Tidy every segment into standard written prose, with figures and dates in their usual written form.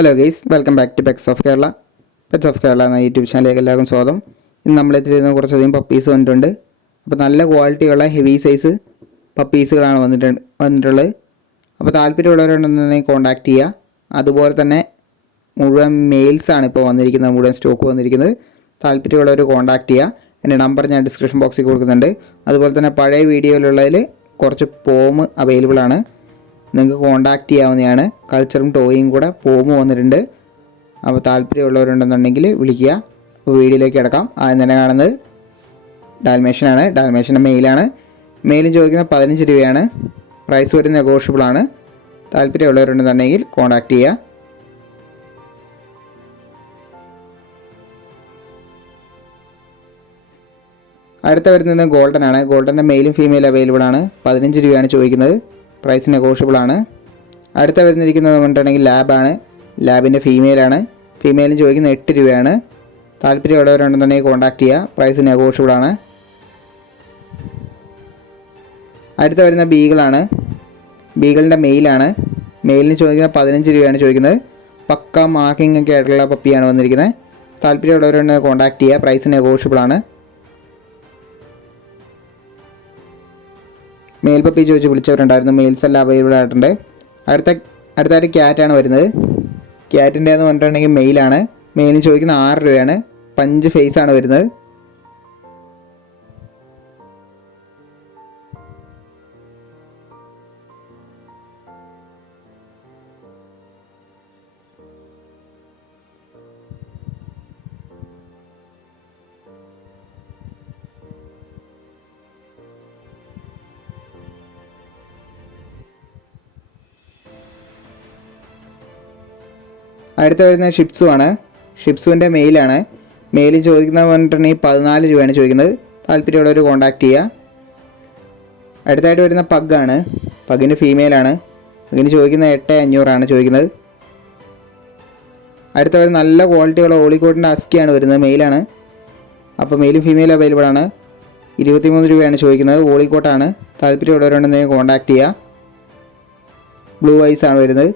Hello guys, welcome back to pets of Kerala. Pets of Kerala എന്ന YouTube ചാനലിലേക്ക് എല്ലാവർക്കും സ്വാഗതം. ഇന്ന് നമ്മളെത്തിയിരുന്ന കുറച്ചധികം പപ്പീസ് വന്നിട്ടുണ്ട്. അപ്പോൾ നല്ല ക്വാളിറ്റിയുള്ള ഹെവി സൈസ് പപ്പീസുകളാണ് വന്നിട്ടുള്ളത്. അപ്പോൾ താല്പര്യമുള്ളവരുണ്ടെന്നുണ്ടെങ്കിൽ കോൺടാക്ട് ചെയ്യുക. അതുപോലെ തന്നെ മുഴുവൻ മെയിൽസാണ് ഇപ്പോൾ വന്നിരിക്കുന്നത്, മുഴുവൻ സ്റ്റോക്ക് വന്നിരിക്കുന്നത്. താല്പര്യമുള്ളവർ കോൺടാക്ട് ചെയ്യുക. എൻ്റെ നമ്പർ ഞാൻ ഡിസ്ക്രിപ്ഷൻ ബോക്സിൽ കൊടുക്കുന്നുണ്ട്. അതുപോലെ തന്നെ പഴയ വീഡിയോയിലുള്ളതിൽ കുറച്ച് പോം അവൈലബിൾ ആണ്, നിങ്ങൾക്ക് കോൺടാക്ട് ചെയ്യാവുന്നതാണ്. കൾച്ചറും ടോയും കൂടെ പോം വന്നിട്ടുണ്ട്. അപ്പോൾ താല്പര്യമുള്ളവരുണ്ടെന്നുണ്ടെങ്കിൽ വിളിക്കുക. അപ്പോൾ വീഡിയോയിലേക്ക് കിടക്കാം. ആദ്യം തന്നെ കാണുന്നത് ഡാൽമേഷനാണ്. ഡാൽമേഷൻ്റെ മെയിലാണ്. മെയിലും ചോദിക്കുന്നത് 15 രൂപയാണ്. പ്രൈസ് ഒരു നെഗോഷ്യബിളാണ്. താല്പര്യമുള്ളവരുണ്ടെന്നുണ്ടെങ്കിൽ കോൺടാക്ട് ചെയ്യുക. അടുത്ത വരുന്നത് ഗോൾഡനാണ്. ഗോൾഡൻ്റെ മെയിലും ഫീമെയിലും അവൈലബിൾ ആണ്. 15 രൂപയാണ് ചോദിക്കുന്നത്. പ്രൈസ് നെഗോഷ്യബിളാണ്. അടുത്ത വരുന്നിരിക്കുന്നത് പറഞ്ഞിട്ടുണ്ടെങ്കിൽ ലാബാണ്. ലാബിൻ്റെ ഫീമെയിലാണ്. ഫീമെയിലും ചോദിക്കുന്നത് 8 രൂപയാണ്. താല്പര്യമുള്ളവരുണ്ടെന്നുണ്ടെങ്കിൽ കോൺടാക്ട് ചെയ്യുക. പ്രൈസ് നെഗോഷ്യബിളാണ്. അടുത്ത വരുന്ന ബീഗിളാണ്. ബീഗിളിൻ്റെ മെയിലാണ്. മെയിലിന് ചോദിക്കുന്നത് 15 രൂപയാണ് ചോദിക്കുന്നത്. പക്ക മാർക്കിംഗ് ഒക്കെ ആയിട്ടുള്ള പപ്പിയാണ് വന്നിരിക്കുന്നത്. താല്പര്യമുള്ളവരുണ്ടെങ്കിൽ കോൺടാക്ട് ചെയ്യുക. പ്രൈസ് നെഗോഷ്യബിളാണ്. മെയിൽ പപ്പി ചോദിച്ച് വിളിച്ചവരുണ്ടായിരുന്നു. മെയിൽസ് എല്ലാം അവൈലബിൾ ആയിട്ടുണ്ട്. അടുത്തായിട്ട് ക്യാറ്റാണ് വരുന്നത്. ക്യാറ്റിൻ്റെ എന്ന് പറഞ്ഞിട്ടുണ്ടെങ്കിൽ മെയിലാണ്. മെയിലിന് ചോദിക്കുന്ന 6 രൂപയാണ്. 5 ഫേസാണ് വരുന്നത്. അടുത്ത വരുന്നത് ഷിപ്സു ആണ്. ഷിപ്സുവിൻ്റെ മെയിലാണ്. മെയിലിൽ ചോദിക്കുന്നത് പറഞ്ഞിട്ടുണ്ടെങ്കിൽ 14 രൂപയാണ് ചോദിക്കുന്നത്. താല്പര്യമുള്ളവർ കോൺടാക്ട് ചെയ്യുക. അടുത്തായിട്ട് വരുന്ന പഗ്ഗാണ്. പഗ്ഗിൻ്റെ ഫീമെയിലാണ്. പഗ്ഗിന് ചോദിക്കുന്നത് 8,500 ചോദിക്കുന്നത്. അടുത്ത വരുന്ന നല്ല ക്വാളിറ്റിയുള്ള ഓളിക്കോട്ടിൻ്റെ അസ്കിയാണ് വരുന്നത്. മെയിലാണ്. അപ്പോൾ മെയിലും ഫീമെയിലും അവൈലബിൾ ആണ്. 23 രൂപയാണ് ചോദിക്കുന്നത്. ഓളിക്കോട്ടാണ്. താല്പര്യമുള്ളവരുണ്ടെങ്കിൽ കോൺടാക്ട് ചെയ്യുക. ബ്ലൂ ഐസ് ആണ് വരുന്നത്.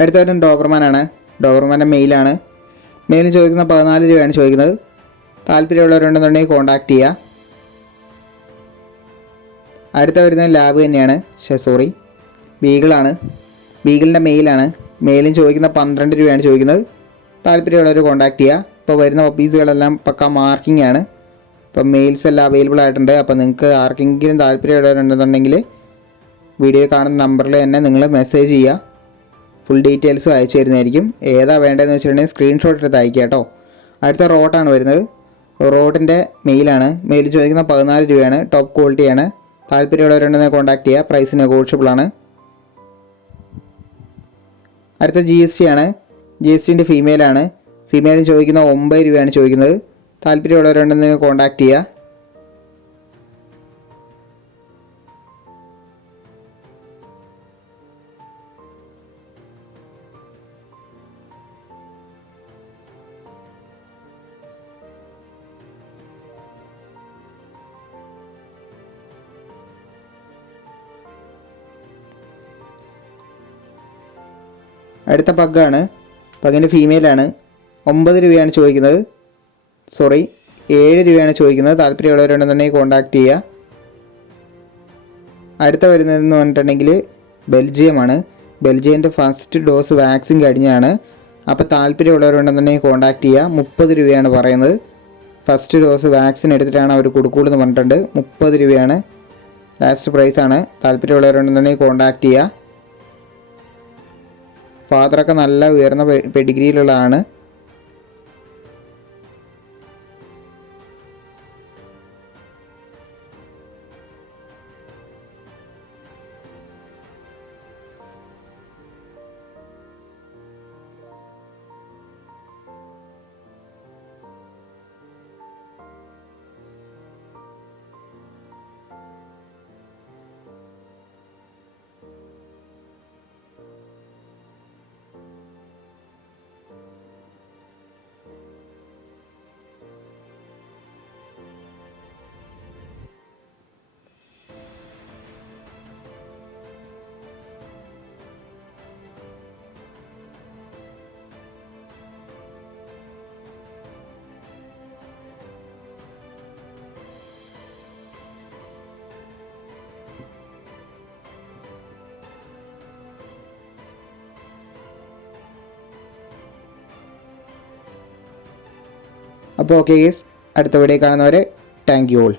അടുത്ത വരുന്നത് ഡോബർമാനാണ്. ഡോബർമാൻ്റെ മെയിലാണ്. മെയിലിന് ചോദിക്കുന്ന 14 രൂപയാണ് ചോദിക്കുന്നത്. താല്പര്യമുള്ളവരുണ്ടെന്നുണ്ടെങ്കിൽ കോൺടാക്ട് ചെയ്യുക. അടുത്ത വരുന്നത് ലാബ് തന്നെയാണ്. ബീഗിളാണ്. ബീഗിളിൻ്റെ മെയിലാണ്. മെയിലിന് ചോദിക്കുന്ന 12 രൂപയാണ് ചോദിക്കുന്നത്. താല്പര്യമുള്ളവർ കോൺടാക്ട് ചെയ്യുക. ഇപ്പോൾ വരുന്ന പപ്പീസുകളെല്ലാം പക്ക മാർക്കിംഗ് ആണ്. ഇപ്പം മെയിൽസ് എല്ലാം അവൈലബിൾ ആയിട്ടുണ്ട്. അപ്പോൾ നിങ്ങൾക്ക് ആർക്കെങ്കിലും താല്പര്യമുള്ളവരുണ്ടെന്നുണ്ടെങ്കിൽ വീഡിയോ കാണുന്ന നമ്പറിൽ തന്നെ നിങ്ങൾ മെസ്സേജ് ചെയ്യുക. ഫുൾ ഡീറ്റെയിൽസും അയച്ചു തരുന്നതായിരിക്കും. ഏതാ വേണ്ടതെന്ന് വെച്ചിട്ടുണ്ടെങ്കിൽ സ്ക്രീൻഷോട്ട് എടുത്ത് അയക്കുക കേട്ടോ. അടുത്ത റോട്ടാണ് വരുന്നത്. റോട്ടിൻ്റെ മെയിലാണ്. മെയിൽ ചോദിക്കുന്ന 14 രൂപയാണ്. ടോപ്പ് ക്വാളിറ്റിയാണ്. താല്പര്യമുള്ളവരുണ്ടെങ്കിൽ കോൺടാക്ട് ചെയ്യുക. പ്രൈസ് നെഗോഷ്യബിളാണ്. അടുത്ത GST ആണ്. GSTൻ്റെ ഫീമെയിലാണ്. ഫീമെയിലിന് ചോദിക്കുന്ന 9 രൂപയാണ് ചോദിക്കുന്നത്. താല്പര്യമുള്ളവരുണ്ടെങ്കിൽ കോൺടാക്ട് ചെയ്യുക. അടുത്ത പഗ്ഗാണ്. പഗ്ഗിൻ്റെ ഫീമെയിലാണ്. 9 രൂപയാണ് ചോദിക്കുന്നത്. 7 രൂപയാണ് ചോദിക്കുന്നത്. താല്പര്യമുള്ളവരുണ്ടെന്നുണ്ടെങ്കിൽ കോൺടാക്ട് ചെയ്യുക. അടുത്ത വരുന്നതെന്ന് പറഞ്ഞിട്ടുണ്ടെങ്കിൽ ബെൽജിയമാണ്. ബെൽജിയൻ്റെ ഫസ്റ്റ് ഡോസ് വാക്സിൻ കഴിഞ്ഞാണ്. അപ്പോൾ താല്പര്യമുള്ളവരുണ്ടെന്നുണ്ടെങ്കിൽ കോൺടാക്ട് ചെയ്യുക. 30 രൂപയാണ് പറയുന്നത്. ഫസ്റ്റ് ഡോസ് വാക്സിൻ എടുത്തിട്ടാണ് അവർ കൊടുക്കുള്ളൂ എന്ന് പറഞ്ഞിട്ടുണ്ട്. 30 രൂപയാണ് ലാസ്റ്റ് പ്രൈസാണ്. താല്പര്യമുള്ളവരുണ്ടെന്നുണ്ടെങ്കിൽ കോൺടാക്ട് ചെയ്യുക. ഫാദറൊക്കെ നല്ല ഉയർന്ന പെഡിഗ്രിയിലുള്ളതാണ്. അപ്പോൾ ഓക്കെ ഗേസ്, അടുത്ത വീഡിയോ കാണുന്നവരെ താങ്ക് യു ഓൾ.